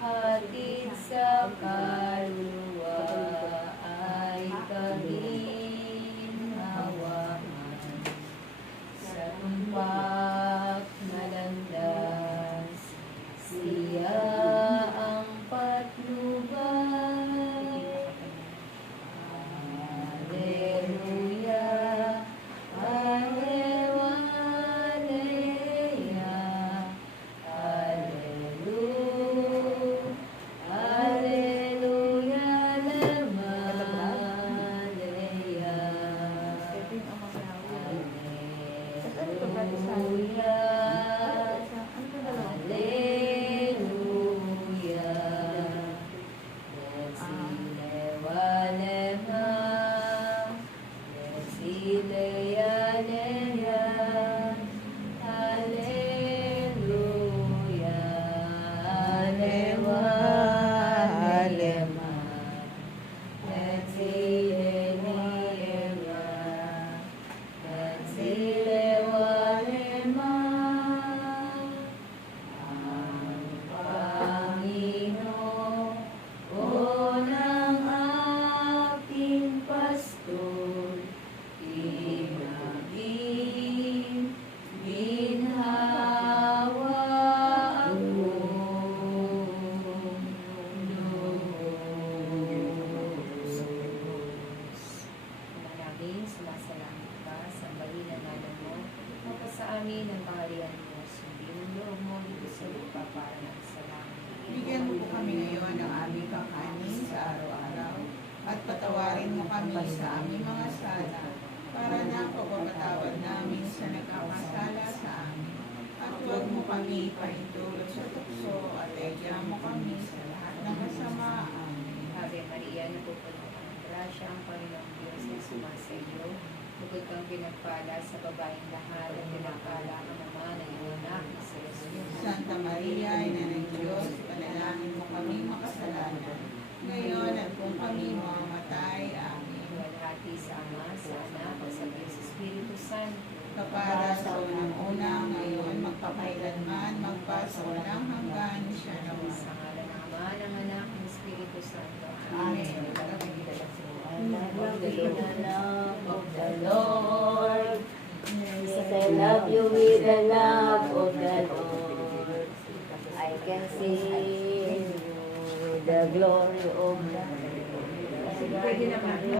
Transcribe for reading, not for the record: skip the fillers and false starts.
Hatid sa kaluluwa ay kaginhawaan, sa tumpak na landas, siya ang patnubay. Alleluia, Alleluia, Alleluia. Alleluia, Alleluia. Alleluia. Alleluia. Sumasalamat ka sa bali na nalang mo, sa amin ang kaharian mo, sundin ang loob mo dito sa lupa para ng sa langit. Bigyan mo po kami ngayon ng aming kakanin sa araw-araw at patawarin mo kami sa aming mga sala para na pagpapatawad namin sa nagkakasala sa amin. At huwag mo kami paintulot sa tukso at egyan mo kami sa lahat ng kasamaan. Ave Maria, napupuno ka ng grasya, ang Panginoong Diyos na sumasa iyo. Bukod kang pinagpala sa babaeng lahat at pinagpala ang ama ng iyong anak na si Jesus. Santa Maria, Ina ng Diyos, panalangin mo kami makasalanan. Ngayon at kung kami mamamatay. Amen. Walhati sa Ama, sa Anak, at sa Espiritu Santo. Kapara sa unang-una, ngayon, magpakailanman, magpasawalang hanggan siya naman. Sa ngalan ng Ama, ng Anak, ng Espiritu Santo. Amen. Love of the Lord. Jesus, I love you with the love of the Lord. I can see the glory of the Lord.